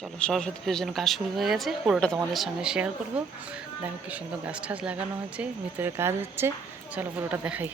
চলো সরস্বতী পুজোর জন্য কাজ শুরু হয়ে গেছে, পুরোটা তোমাদের সঙ্গে শেয়ার করব। দেখো কি সুন্দর গাছ ঠাছ লাগানো হয়েছে, ভিতরে কাজ হচ্ছে। চলো পুরোটা দেখাই।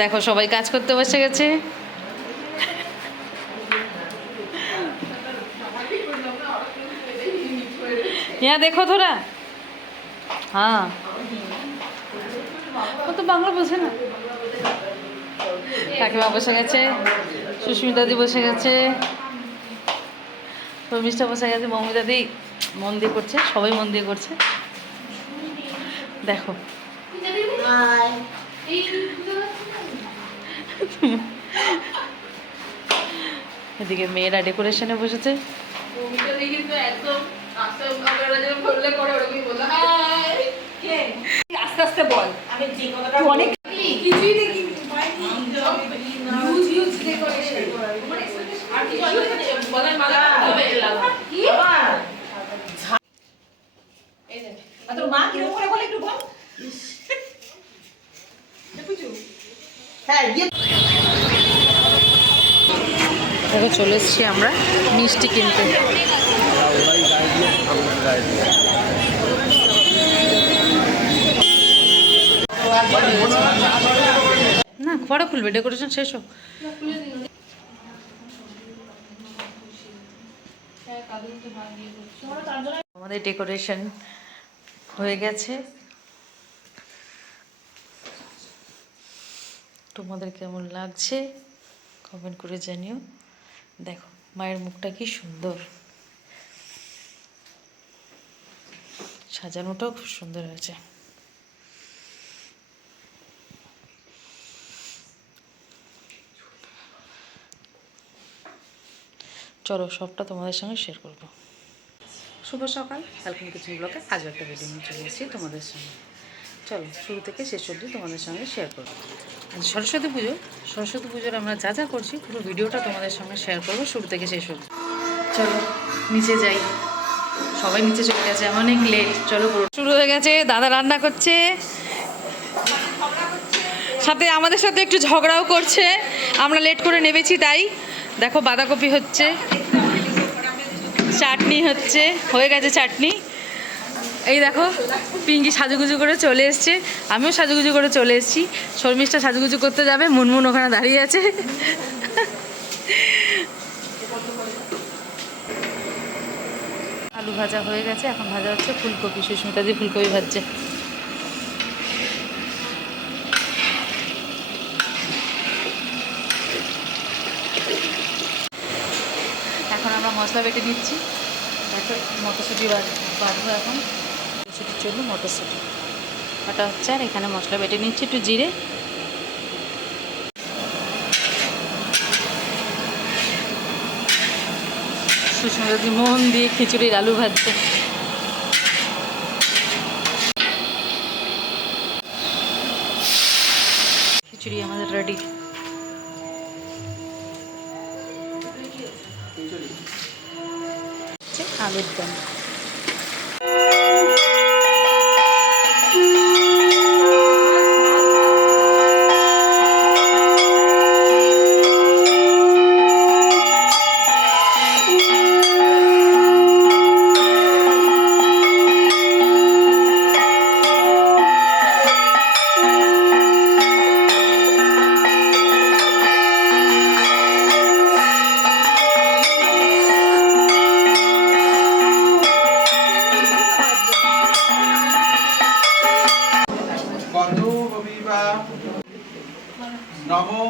দেখো সবাই কাজ করতে বসে গেছে। यहाँ देखो थोड़ा। हाँ ও তো বাংলা বোঝে না। কাকিমা বসে গেছে, সুস্মিতাদি বসে গেছে, শর্মিষ্ঠা বসে গেছে, মৌমিতাদি মন দিয়ে করছে, সবাই মন দিয়ে করছে। দেখো এদিকে মেয়েরা ডেকোরেশনে বসেছে। আস্তে আস্তে বল, আমি যে কথাটা অনেক কিছুই দেখি ইউজ ইউজ ডেকোরেশন আর কি বলার মালা হবে কি এই দেখ আর তোর মা কি রকম করে বলে একটু বল। দেখুছো হ্যাঁ দেখো চলে এসেছি আমরা মিষ্টি কিনতে। না পরে খুলবে, ডেকোরেশন শেষ হোক। আমাদের ডেকোরেশন হয়ে গেছে, তোমাদের কেমন লাগছে কমেন্ট করে জানিও। দেখো মায়ের মুখটা কি সুন্দর, সাজানোটাও খুব সুন্দর হয়েছে। চলো সবটা তোমাদের সঙ্গে শেয়ার করবো। শুভ সকাল, ওয়েলকাম কিচেন ব্লগে আজও একটা ভিডিও নিয়ে চলে এসেছি তোমাদের সঙ্গে। চলো শুরু থেকে শেষ অবধি তোমাদের সঙ্গে শেয়ার করবো। সরস্বতী পুজোর আমরা যা যা করছি পুরো ভিডিওটা তোমাদের সঙ্গে শেয়ার করবো শুরু থেকে শেষ অবধি। চলো নিচে যাই, সবাই নিচে চলে গেছে, অনেক লেট। চলো শুরু হয়ে গেছে, দাদা রান্না করছে, সাথে আমাদের সাথে একটু ঝগড়াও করছে, আমরা লেট করে নেমেছি তাই। দেখো বাঁধাকপি হচ্ছে, চাটনি হচ্ছে, হয়ে গেছে চাটনি। এই দেখো পিঙ্কি সাজুগুজু করে চলে এসছে, আমিও সাজুগুজু করে চলে এসেছি। শর্মিষ্ঠা সাজুগুজু করতে যাবে, মুনমুন ওখানে দাঁড়িয়ে আছে। আলু ভাজা হয়ে গেছে, এখন ভাজা হচ্ছে ফুলকপি, সুস্মিতাদি ফুলকপি ভাজছে। এখন আমরা মশলা বেটে নিচ্ছি। দেখো মটরশুঁটি বাঁধবো, এখন মটরশুঁটির জন্য মটরশুঁটি বাটা হচ্ছে, আর এখানে মশলা বেটে নিচ্ছি, একটু জিরে, সুস্মিতাদি মন দিয়ে খিচুড়ির আলু ভাজছে। খিচুড়ি আমাদের রেডি। আলুর দম। নমো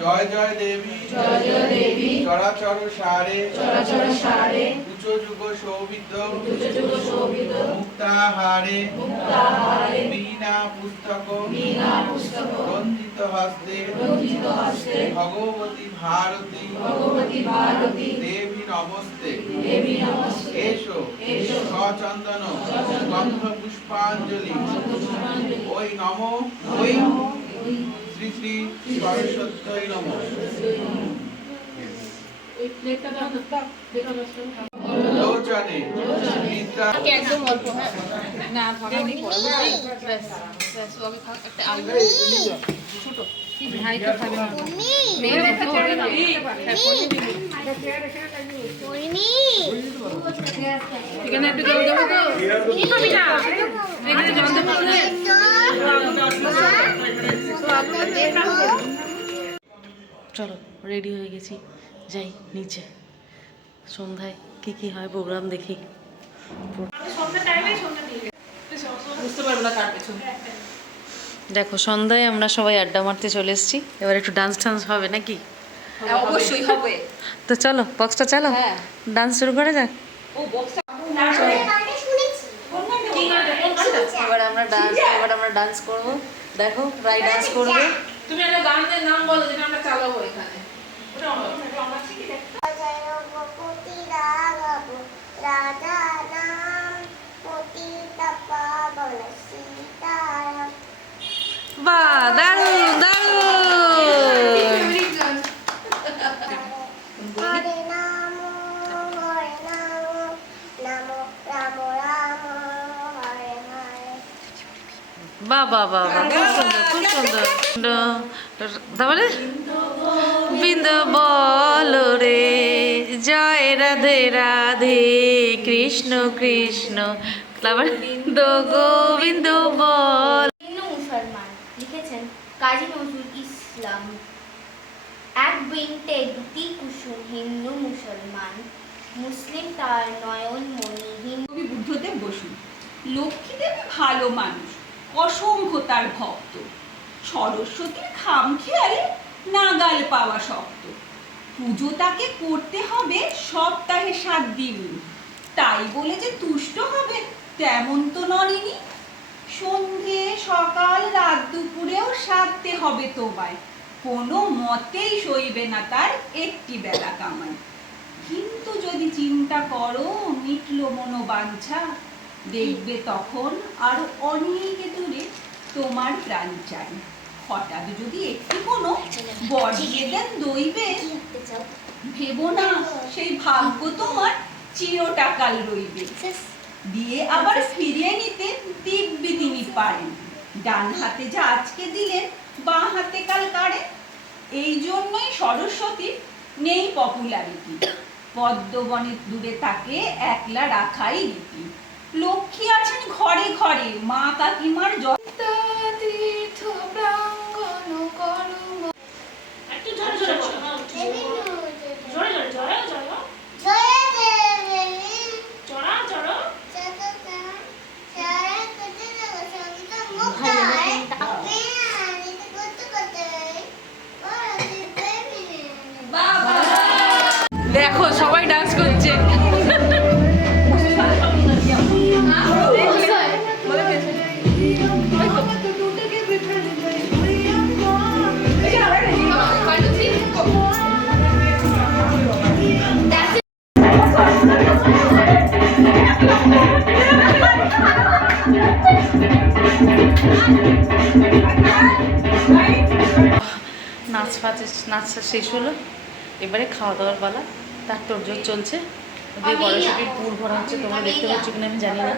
জয় জয় দেবী চরাচর সারে উচ্চ যুগ শোভিত মুক্তাহারে বীণা পুস্তক রঞ্জিত হস্তে ভগবতী ভারতী দেবী নমস্তে এসো সচন্দন গন্ধ পুষ্পাঞ্জলি ওই নমো ওই শ্রী শ্রী সরস্বতী নমঃ। লোচনে বিদ্যা একদম অল্প। হ্যাঁ না ভাগা নেই ব্যাস ব্যাস ও আগে খাক একটা আলু ছোট ভাই তো খাবে না মেয়ে দেখতে পারবে না এখানে একটু জল দেবো তো কি খাবি না এখানে জল দেবো চলো রেডি হয়ে গেছি, যাই নিচে। সন্ধ্যায় কি হয় প্রোগ্রাম দেখি। বুঝতে পারবো না কার পেছনে দেখো সন্ধ্যায় আমরা সবাই আড্ডা মারতে চলে এসেছি, এবার একটু ডান্স টান্স হবে নাকি? অবশ্যই হবে। তো চলো বক্সটা চালো, হ্যাঁ। ডান্স শুরু করা যাক। ও বক্সটা এবার আমরা ডান্স করব। দেখো রাই ডান্স করবে। তুমি একটা গানের নাম বলো যেটা আমরা চালাবো এখানে। রাজা নাম পতিতা পাবন সীতারাম। বাহ, দারুণ দারুণ। হরে নাম নাম রাম রাম হরে হরে। বাহ বাহ বাহ বাহ, খুব সুন্দর খুব সুন্দর। তারপরে বিন্দ বল রে জয় রাধে রাধে কৃষ্ণ কৃষ্ণ, তারপরে দো গোবিন্দ বল। হিন্দু মুসলমান লিখেছেন কাজী নজরুল ইসলাম। এক বৃন্তে দুটি কুসুম, হিন্দু মুসলমান, মুসলিম তার নয়ন মণি। কবি বুদ্ধদেব বসু। লক্ষ্মীদেব ভালো মানুষ, অসংখ্য তার ভক্ত, সরস্বতীর খামখেয়ালে নাগাল পাওয়া শক্ত। পুজো তাকে করতে হবে সপ্তাহে 7 দিন, তাই বলে যে তুষ্ট হবে তেমন তো নরেনি। সন্ধে সকাল রাত দুপুরেও সারতে হবে তোমায়, কোনো মতেই সইবে না তার একটি বেলা কামাই। কিন্তু যদি চিন্তা করো মিটলো মনোবাঞ্ছা, দেখবে তখন আরো অনেক দূরে তোমার প্রাণ চাই। হঠাৎ যদি একটি কোনো বর্জিয়ে দেন দইবে, ভেবো না সেই ভাগ্য তোমার চিরটাকাল রইবে। দিয়ে আবার ফিরিয়ে নিতে দিব্যি তিনি পারেন, ডান হাতে যা আজকে দিলেন বাঁ হাতে কাল কাড়েন। এই জন্যই সরস্বতী নেই পপুলারিটি, পদ্মবনে দূরে তাকে একলা রাখাই রীতি। লক্ষ্মী আছেন ঘরে ঘরে, মা কাকিমার যত তীর্থ প্রাঙ্গণ করম। একটু জোরে জোরে বলো জোরে জোরে জোরে জোরে জয় দেবী জোরা জোরে সারা কত সন্ত মুখায় আপনি আনিতে কত কত বড় দিবে। বাবা দেখো সবাই ডান্স করছে। নাচটা শেষ হলো, এবারে খাওয়া দাওয়ার পালা। তার তোড়জোড় চলছে, ওদের কড়াইশুটির পুর ভরা হচ্ছে। তোমরা দেখতে পাচ্ছ কিনা আমি জানি না।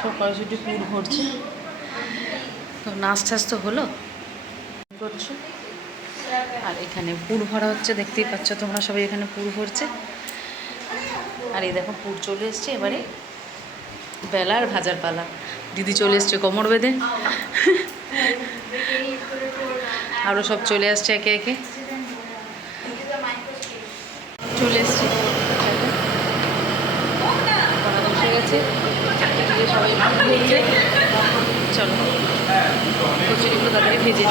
সব কড়াইশুটির পুর ভরছে। তো নাচ টাচ তো হলো করছো, আর এখানে পুর ভরা হচ্ছে, দেখতেই পাচ্ছ তোমরা সবাই এখানে পুর ভরছে। আর এই দেখো পুর চলে এসছে, এবারে বেলা আর ভাজার পালা। দিদি চলে এসছে কোমর বেঁধে, আরও সব চলে আসছে একে একে চলে এসছে। বসে গেছে সবাই ভেজে। চলো কচুরিগুলো তাড়াতাড়ি ভেজে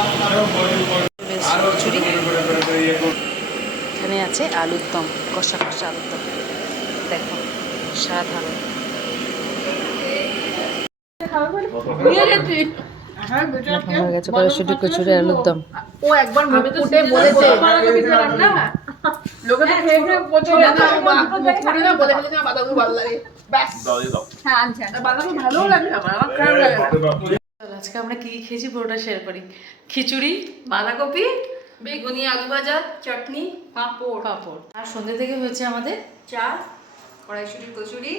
কচুরি। এখানে আছে আলুর দম, কষা কষা আলুর দম, দেখো সাধারণ। হয়ে গেছে কড়াইশুঁটি কচুরি আলুর দম। ও একবার মুখ ফুটে বলেছে না লোকে তো খেয়ে খেয়ে প্রচুর না বলে ফেলেছে না বাঁধাকপি ভালো লাগে ব্যাস হ্যাঁ আনছে বাঁধাকপি ভালোও লাগে আমার খারাপ লাগে না। আজকে আমরা কি খেয়েছি পুরোটা শেয়ার করি। খিচুড়ি, বাঁধাকপি, বেগুনি, আলু ভাজা, চাটনি, পাঁপড়। আর সন্ধ্যে থেকে হয়েছে আমাদের চা, কড়াইশুঁটি কচুরি,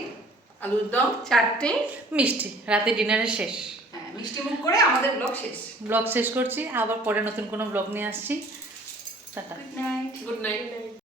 আলুর দম, চাটনি, মিষ্টি, রাতে ডিনারের শেষ। হ্যাঁ মিষ্টি মুখ করে আমাদের ব্লগ শেষ। ব্লগ শেষ করছি, আবার পরে নতুন কোনো ব্লগ নিয়ে আসছি। টাটা। Good night.